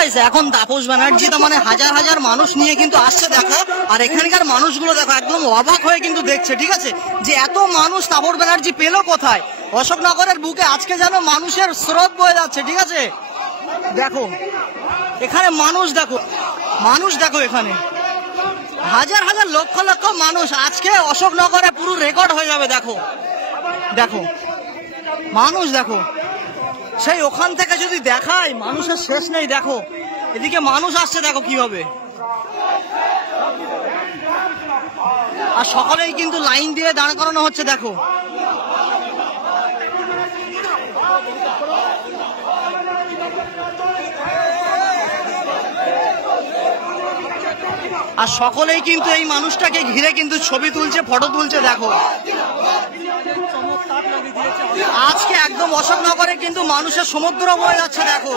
Guys এখন তাপস ব্যানার্জি তো মানে হাজার হাজার মানুষ নিয়ে কিন্তু আসছে দেখো, আর এখানকার মানুষগুলো দেখো একদম অবাক হয়ে কিন্তু দেখছে, ঠিক আছে, যে এত মানুষ তাপস ব্যানার্জি পেলো কোথায়। অশোকনগরের বুকে আজকে যেন মানুষের স্রোত বয়ে যাচ্ছে, ঠিক আছে। দেখো এখানে মানুষ দেখো এখানে হাজার হাজার লক্ষ লক্ষ মানুষ আজকে অশোকনগরে পুরো রেকর্ড হয়ে যাবে। দেখো দেখো মানুষ দেখো, সেই ওখান থেকে যদি দেখায় মানুষের শেষ নেই। দেখো এদিকে মানুষ আসছে দেখো কিভাবে, আর সকলেই কিন্তু লাইন দিয়ে দাঁড় করানো হচ্ছে। দেখো আর সকলেই কিন্তু এই মানুষটাকে ঘিরে কিন্তু ছবি তুলছে, ফটো তুলছে। দেখো আজকে একদম অশোকনগরে কিন্তু মানুষের সমুদ্র বয়ে যাচ্ছে। দেখো